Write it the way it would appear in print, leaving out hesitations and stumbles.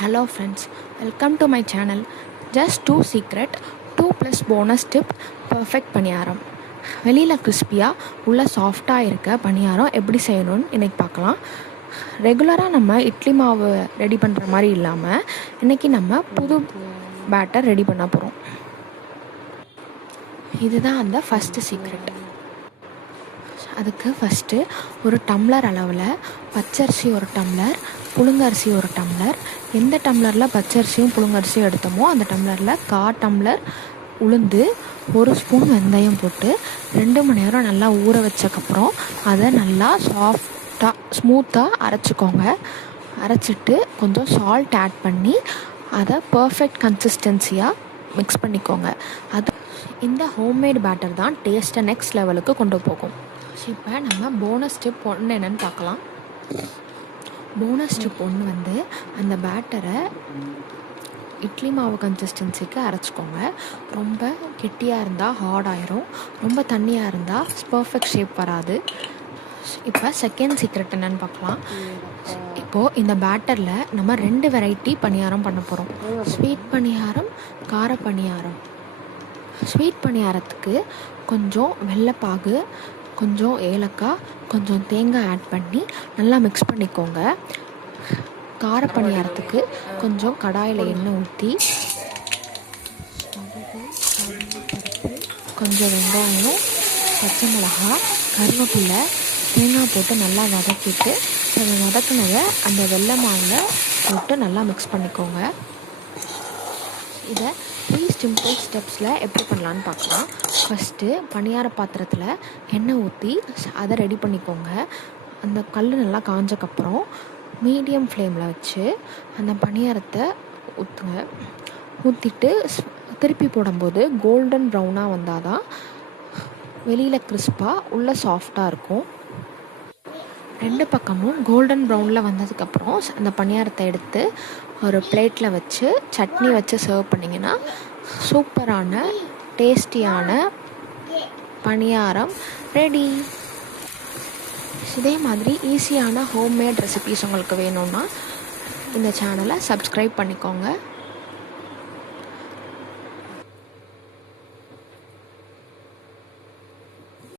Hello friends, welcome to my channel. Just 2 secret 2 plus bonus tip perfect பணியாரம். வெளியில் கிறிஸ்பியாக உள்ள சாஃப்டாக இருக்க பணியாரம் எப்படி செய்யணும்னு இன்றைக்கி பார்க்கலாம். ரெகுலராக நம்ம இட்லி மாவு ரெடி பண்ணுற மாதிரி இல்லாமல் இன்றைக்கி நம்ம புது பேட்டர் ரெடி பண்ண போகிறோம். இதுதான் அந்த ஃபஸ்ட்டு சீக்ரெட். அதுக்கு ஃபஸ்ட்டு ஒரு டம்ளர் அளவில் பச்சரிசி ஒரு டம்ளர், புழுங்கரிசி ஒரு டம்ளர். எந்த டம்ளரில் பச்சரிசியும் புழுங்கரிசியும் எடுத்தோமோ அந்த டம்ளரில் 1/4 டம்ளர் உளுந்து, 1 ஸ்பூன் வெந்தயம் போட்டு 2 மணி நேரம் நல்லா ஊற வச்சக்கப்புறம் அதை நல்லா ஸ்மூத்தாக அரைச்சிக்கோங்க. அரைச்சிட்டு கொஞ்சம் சால்ட் ஆட் பண்ணி அதை பர்ஃபெக்ட் கன்சிஸ்டன்சியாக மிக்ஸ் பண்ணிக்கோங்க. அது இந்த ஹோம்மேட் பேட்டர் தான் டேஸ்ட்டை நெக்ஸ்ட் லெவலுக்கு கொண்டு போகும். இப்போ நம்ம போனஸ் ஸ்டெப் 1 என்னென்னு பார்க்கலாம். போனஸ் ஸ்டெப் 1 வந்து அந்த பேட்டரை இட்லி மாவு கன்சிஸ்டன்சிக்கு அரைச்சிக்கோங்க. ரொம்ப கெட்டியாக இருந்தால் ஹார்ட் ஆயிரும், ரொம்ப தண்ணியாக இருந்தால் பர்ஃபெக்ட் ஷேப் வராது. இப்போ செகண்ட் சீக்ரெட் என்னென்னு பார்க்கலாம். இப்போது இந்த பேட்டரில் நம்ம 2 வெரைட்டி பணியாரம் பண்ண போகிறோம். ஸ்வீட் பணியாரம், கார பணியாரம். ஸ்வீட் பணியாரத்துக்கு கொஞ்சம் வெள்ளைப்பாகு, கொஞ்சம் ஏலக்காய், கொஞ்சம் தேங்காய் ஆட் பண்ணி நல்லா மிக்ஸ் பண்ணிக்கோங்க. கார பணியாரத்துக்கு கொஞ்சம் கடாயில் எண்ணெய் ஊற்றி கொஞ்சம் வெங்காயம், பச்சை மிளகாய், கருவேப்பிலை, தேங்காய் போட்டு நல்லா வதக்கிட்டு அதை வதக்கினதை அந்த வெள்ளை மாவில் போட்டு நல்லா மிக்ஸ் பண்ணிக்கோங்க. இதை 3 சிம்பிள் ஸ்டெப்ஸில் எப்படி பண்ணலான்னு பார்க்கலாம். ஃபஸ்ட்டு பணியார பாத்திரத்தில் எண்ணெய் ஊற்றி அதை ரெடி பண்ணிக்கோங்க. அந்த கல் நல்லா காஞ்சக்கப்புறம் மீடியம் ஃப்ளேமில் வச்சு அந்த பணியாரத்தை ஊற்றுங்க. ஊற்றிட்டு திருப்பி போடும்போது கோல்டன் ப்ரௌனாக வந்தால் தான் வெளியில் கிறிஸ்பாக உள்ள சாஃப்டாக இருக்கும். 2 பக்கமும் கோல்டன் ப்ரௌனில் வந்ததுக்கப்புறம் அந்த பணியாரத்தை எடுத்து ஒரு பிளேட்டில் வச்சு சட்னி வச்சு சர்வ் பண்ணிங்கன்னா சூப்பரான டேஸ்டியான பணியாரம் ரெடி. இதே மாதிரி ஈஸியான ஹோம்மேட் ரெசிபீஸ் உங்களுக்கு வேணும்னா இந்த சேனலை சப்ஸ்கிரைப் பண்ணிக்கோங்க.